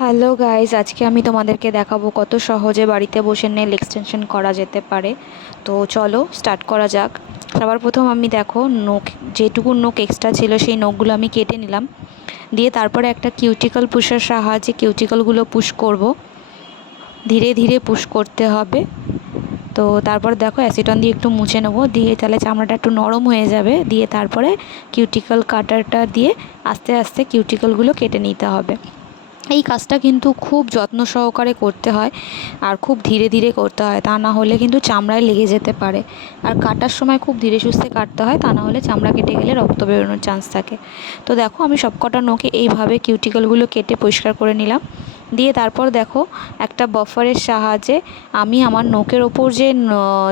Hello guys, আজকে আমি তোমাদেরকে দেখাবো কত সহজে বাড়িতে বসে নেল এক্সটেনশন করা যেতে পারে। তো চলো স্টার্ট করা যাক। সবার প্রথম আমি দেখো নখ, যেটুকু নখ এক্সট্রা ছিল সেই নখগুলো আমি কেটে নিলাম। দিয়ে তারপরে একটা কিউটিকল পুষের সাহায্যে কিউটিকলগুলো পুশ করব। ধীরে ধীরে পুশ করতে হবে। তো তারপর দেখো অ্যাসিটন দিয়ে একটু মুছে নেবো, দিয়ে তাহলে চামড়াটা একটু নরম হয়ে যাবে। দিয়ে তারপরে কিউটিকল কাটারটা দিয়ে আস্তে আস্তে কিউটিকলগুলো কেটে নিতে হবে। এই কাজটা কিন্তু খুব যত্ন সহকারে করতে হয় আর খুব ধীরে ধীরে করতে হয়, তা না হলে কিন্তু চামড়ায় লেগে যেতে পারে। আর কাটার সময় খুব ধীরে সুস্থে কাটতে হয়, তা না হলে চামড়া কেটে গেলে রক্ত বেরোনোর চান্স থাকে। তো দেখো আমি সবকটা নখে এইভাবে কিউটিকলগুলো কেটে পরিষ্কার করে নিলাম। দিয়ে তারপর দেখো একটা বাফারের সাহায্যে আমি আমার নখের ওপর যে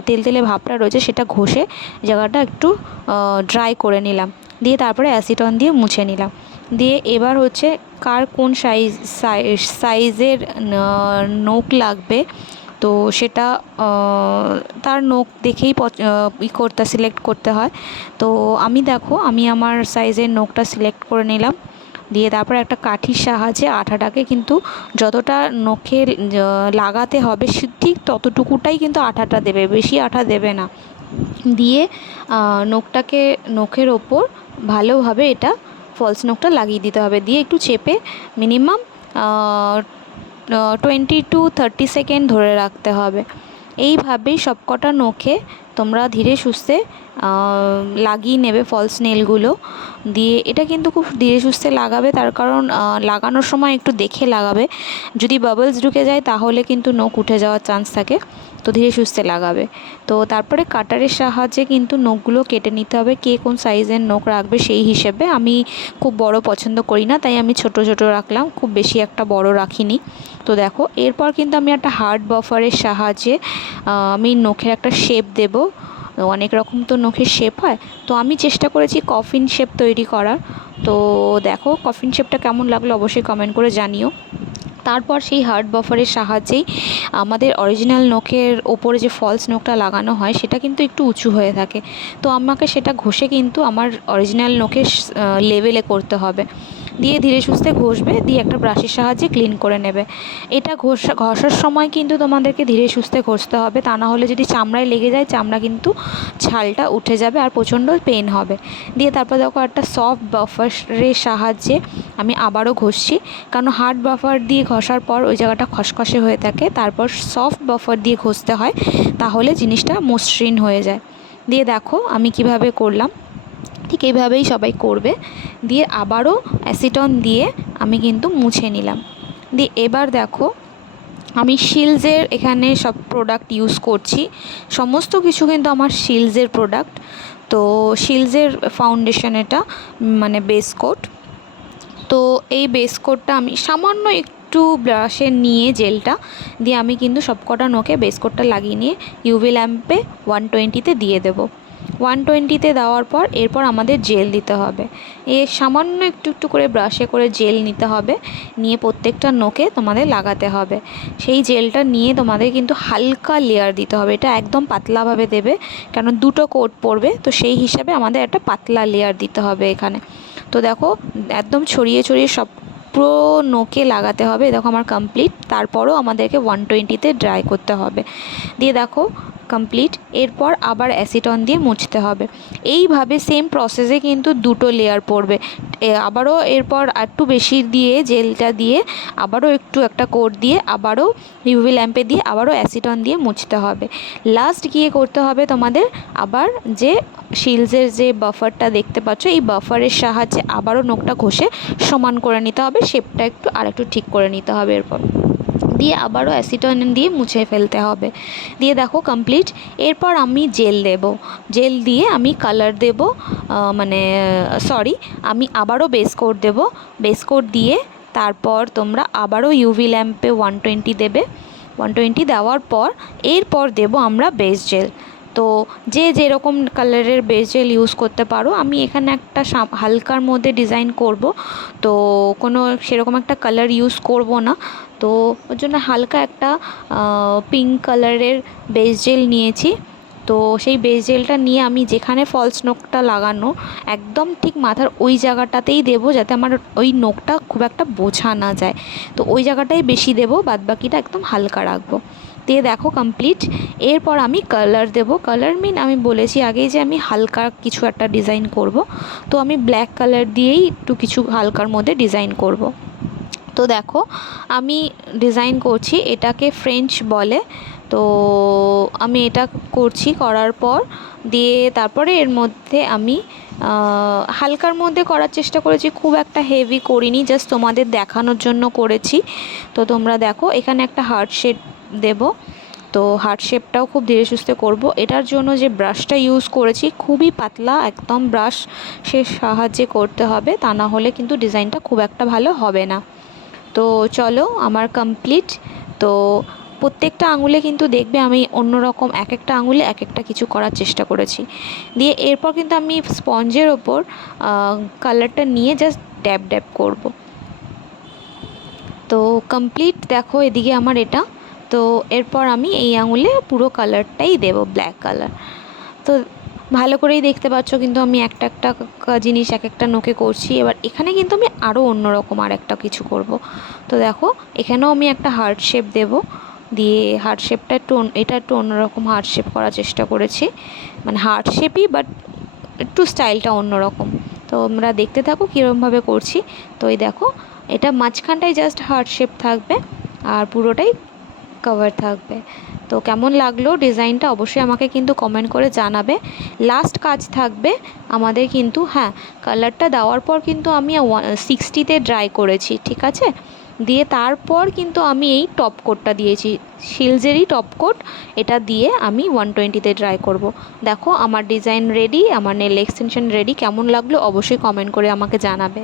তেলতেলে ভাবটা রয়েছে সেটা ঘষে জায়গাটা একটু ড্রাই করে নিলাম। দিয়ে তারপরে অ্যাসিটন দিয়ে মুছে নিলাম। দিয়ে এবার হচ্ছে কার কোন সাইজের নখ লাগবে, তো সেটা তার নখ দেখেই সিলেক্ট করতে হয়। তো আমি দেখো আমি আমার সাইজের নখটা সিলেক্ট করে নিলাম। দিয়ে তারপর একটা কাঠির সাহায্যে আঠাটাকে কিন্তু যতটা নখে লাগাতে হবে ঠিক ততটুকুটাই কিন্তু আঠাটা দেবে, বেশি আঠা দেবে না। দিয়ে নখের ওপর ভালোভাবে এটা ফলস নখটা লাগিয়ে দিতে হবে। দিয়ে একটু চেপে মিনিমাম 20 to 30 সেকেন্ড ধরে রাখতে হবে। এইভাবেই সবকটা নখে তোমরা ধীরে সুস্থে লাগিয়ে নেবে ফলস নেলগুলো। দিয়ে এটা কিন্তু খুব ধীরে সুস্থে লাগাবে, তার কারণ লাগানোর সময় একটু দেখে লাগাবে। যদি বাবলস ঢুকে যায় তাহলে কিন্তু নখ উঠে যাওয়ার চান্স থাকে। তো ধীরে সুস্থে লাগাবে। তো তারপরে কাটারের সাহায্যে কিন্তু নখগুলো কেটে নিতে হবে। কে কোন সাইজের নখ রাখবে সেই হিসেবে। আমি খুব বড় পছন্দ করি না, তাই আমি ছোট ছোট রাখলাম, খুব বেশি একটা বড় রাখিনি। তো দেখো এরপর কিন্তু আমি একটা হার্ড বাফারের সাহায্যে আমি নখের একটা শেপ দেব। অনেক রকম তো নখের শেপ হয়, তো আমি চেষ্টা করেছি কফিন শেপ তৈরি করার। তো দেখো কফিন শেপটা কেমন লাগলো অবশ্যই কমেন্ট করে জানিও। তারপর সেই হার্ড বাফারের সাহায্যেই আমাদের অরিজিনাল নখের ওপরে যে ফলস নখটা লাগানো হয় সেটা কিন্তু একটু উঁচু হয়ে থাকে। তো আমাকে সেটা ঘষে কিন্তু আমার অরিজিনাল নখের লেভেলে করতে হবে। দিয়ে ধীরে সুস্থে ঘষবে, দিয়ে একটা ব্রাশের সাহায্যে ক্লিন করে নেবে। এটা ঘষার সময় কিন্তু তোমাদেরকে ধীরে সুস্থে ঘষতে হবে, তা না হলে যদি চামড়ায় লেগে যায় চামড়া কিন্তু ছালটা উঠে যাবে আর প্রচণ্ড পেন হবে। দিয়ে তারপর দেখো একটা সফট বাফারের সাহায্যে আমি আবারও ঘষছি, কারণ হার্ড বাফার দিয়ে ঘষার পর ওই জায়গাটা খসখসে হয়ে থাকে। তারপর সফট বাফার দিয়ে ঘষতে হয়, তাহলে জিনিসটা মসৃণ হয়ে যায়। দিয়ে দেখো আমি কিভাবে করলাম, ঠিক এইভাবেই সবাই করবে। দিয়ে আবারও অ্যাসিটন দিয়ে আমি কিন্তু মুছে নিলাম। দিয়ে এবার দেখো আমি শিলজের এখানে সব প্রোডাক্ট ইউজ করছি। সমস্ত কিছু কিন্তু আমার শিলজের প্রোডাক্ট। তো শিলজের ফাউন্ডেশন এটা, মানে বেস কোট। তো এই বেস কোটটা আমি সামান্য একটু ব্রাশে নিয়ে জেলটা দিয়ে আমি কিন্তু সবকটা নখে বেস কোটটা লাগিয়ে নিয়ে ইউভি ল্যাম্পে 120-তে দিয়ে দেবো। 120-তে দেওয়ার পর এরপর আমাদের জেল দিতে হবে। সামান্য একটু একটু করে ব্রাশে করে জেল নিতে হবে, নিয়ে প্রত্যেকটা নখে তোমাদের লাগাতে হবে। সেই জেলটা নিয়ে তোমাদের কিন্তু হালকা লেয়ার দিতে হবে, এটা একদম পাতলাভাবে দেবে, কারণ দুটো কোট পড়বে, তো সেই হিসাবে আমাদের একটা পাতলা লেয়ার দিতে হবে এখানে। তো দেখো একদম ছড়িয়ে ছড়িয়ে সব পুরো নখে লাগাতে হবে। দেখো আমার কমপ্লিট। তারপরও আমাদেরকে 120-তে ড্রাই করতে হবে। দিয়ে দেখো কমপ্লিট। এরপর আবার অ্যাসিটন দিয়ে মুছতে হবে। এইভাবে সেম প্রসেসে কিন্তু দুটো লেয়ার পড়বে। আবারও এরপর একটু বেশি দিয়ে জেলটা দিয়ে আবারও একটু একটা কোট দিয়ে আবারও ইউভি ল্যাম্পে দিয়ে আবারও অ্যাসিটন দিয়ে মুছতে হবে। লাস্ট গিয়ে করতে হবে তোমাদের আবার যে শিলজের যে বাফারটা দেখতে পাচ্ছ, এই বাফারের সাহায্যে আবারও নখটা ঘষে সমান করে নিতে হবে, শেপটা একটু আরেকটু ঠিক করে নিতে হবে। এরপর দিয়ে আবারও অ্যাসিটন দিয়ে মুছে ফেলতে হবে। দিয়ে দেখো কমপ্লিট। এরপর আমি জেল দেব। জেল দিয়ে আমি কালার দেব, মানে সরি, আমি আবারও বেস কোট দেব। বেস কোট দিয়ে তারপর তোমরা আবারও ইউভি ল্যাম্পে 120 দেবে। 120 দেওয়ার পর এরপর দেব আমরা বেস জেল। তো যে যেরকম কালারের বেস জেল ইউজ করতে পারো। আমি এখানে একটা হালকার মধ্যে ডিজাইন করব, তো কোনো সেরকম একটা কালার ইউজ করব না। তো ওর জন্য হালকা একটা পিঙ্ক কালারের বেস জেল নিয়েছি। তো সেই বেস জেলটা নিয়ে আমি যেখানে ফলস নোকটা লাগানো একদম ঠিক মাথার ওই জায়গাটাতেই দেবো, যাতে আমার ওই নোকটা খুব একটা বোঝা না যায়। তো ওই জায়গাটাই বেশি দেবো, বাদবাকিটা একদম হালকা রাখবো। দিয়ে দেখো কমপ্লিট। এরপর আমি কালার দেবো। কালার মিন আমি বলেছি আগেই যে আমি হালকা কিছু একটা ডিজাইন করব, তো আমি ব্ল্যাক কালার দিয়েই একটু কিছু হালকার মধ্যে ডিজাইন করব। তো দেখো আমি ডিজাইন করছি, এটাকে ফ্রেঞ্চ বলে। তো আমি এটা করছি, করার পর দিয়ে তারপরে এর মধ্যে আমি হালকার মধ্যে করার চেষ্টা করেছি, খুব একটা হেভি করিনি, জাস্ট তোমাদের দেখানোর জন্য করেছি। তো তোমরা দেখো এখানে একটা হার্ট শেপ দেবো। তো হার্ট শেপটাও খুব ধীরে সুস্থে করব। এটার জন্য যে ব্রাশটা ইউজ করেছি খুবই পাতলা, একদম ব্রাশের সাহায্যে করতে হবে, তা না হলে কিন্তু ডিজাইনটা খুব একটা ভালো হবে না। তো চলো আমার কমপ্লিট। তো প্রত্যেকটা আঙুলে কিন্তু দেখবে আমি অন্যরকম এক একটা আঙুলে এক একটা কিছু করার চেষ্টা করেছি। দিয়ে এরপর কিন্তু আমি স্পঞ্জের ওপর কালারটা নিয়ে জাস্ট ড্যাব ড্যাব করব। তো কমপ্লিট দেখো এদিকে আমার এটা। তো এরপর আমি এই আঙুলে পুরো কালারটাই দেব, ব্ল্যাক কালার। তো ভালো করেই দেখতে পাচ্ছ কিন্তু আমি একটা একটা জিনিস এক একটা নোকে করছি। এবার এখানে কিন্তু আমি আরও অন্যরকম আর একটা কিছু করব। তো দেখো এখানেও আমি একটা হার্ট শেপ দেব। দিয়ে হার্ট শেপটা এটা একটু অন্যরকম হার্ট শেপ করার চেষ্টা করেছি, মানে হার্ট শেপই বাট একটু স্টাইলটা অন্যরকম। তো আমরা দেখতে থাকো কীরকমভাবে করছি। তো এই দেখো এটা মাঝখানটায় জাস্ট হার্ট শেপ থাকবে আর পুরোটাই কভার থাকবে। তো কেমন লাগলো ডিজাইনটা অবশ্যই আমাকে কিন্তু কমেন্ট করে জানাবে। লাস্ট কাজ থাকবে আমাদের কিন্তু, হ্যাঁ কালারটা দেওয়ার পর কিন্তু আমি 60-তে ড্রাই করেছি, ঠিক আছে। দিয়ে তারপর কিন্তু আমি এই টপ কোটটা দিয়েছি, শিলজেরই টপ কোট, এটা দিয়ে আমি 120-তে ড্রাই করব। দেখো আমার ডিজাইন রেডি, আমার নেল এক্সটেনশন রেডি। কেমন লাগলো অবশ্যই কমেন্ট করে আমাকে জানাবে।